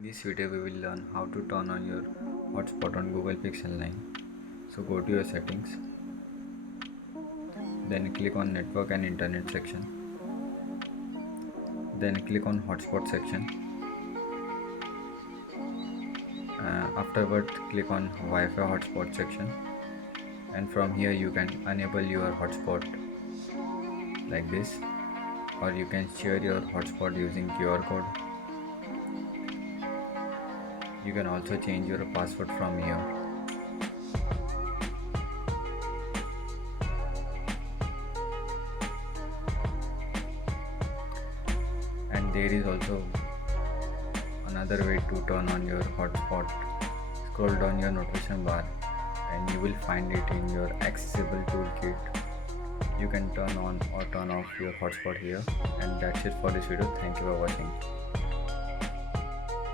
In this video we will learn how to turn on your hotspot on Google Pixel 9. So go to your settings, then click on network and internet section, then click on hotspot section. Afterward click on Wi-Fi hotspot section, and from here you can enable your hotspot like this, or you can share your hotspot using QR code. You can also change your password from here. And there is also another way to turn on your hotspot. Scroll down your notification bar and you will find it in your accessible toolkit. You can turn on or turn off your hotspot here. And that's it for this video. Thank you for watching.